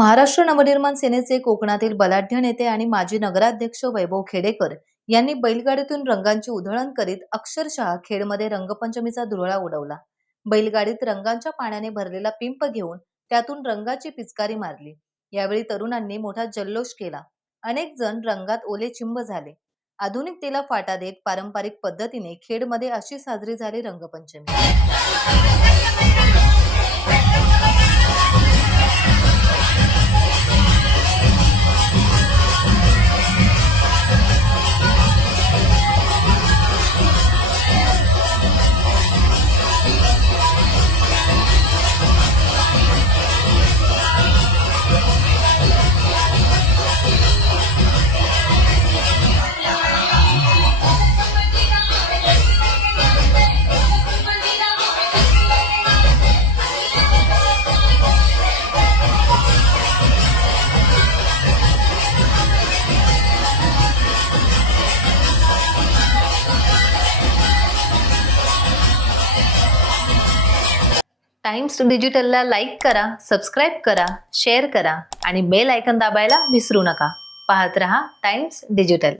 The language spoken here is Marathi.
महाराष्ट्र नवनिर्माण सेनेचे कोकणातील बलाढ्य नेते आणि माजी नगराध्यक्ष वैभव खेडेकर यांनी बैलगाडीतून रंगांची उधळण करीत अक्षरशः खेडमध्ये रंगपंचमीचा धुरळा उडवला। बैलगाडीत रंगांच्या पाण्याने भरलेला पिंप घेऊन त्यातून रंगाची पिचकारी मारली। यावेळी तरुणांनी मोठा जल्लोष केला। अनेक जण रंगात ओले चिंब झाले। आधुनिकतेला फाटा देत पारंपरिक पद्धतीने खेडमध्ये अशी साजरी झाली रंगपंचमी। टाइम्स डिजिटलला लाईक करा, सबस्क्राइब करा, शेअर करा आणि बेल आयकॉन दाबायला विसरू नका। पाहत रहा टाइम्स डिजिटल।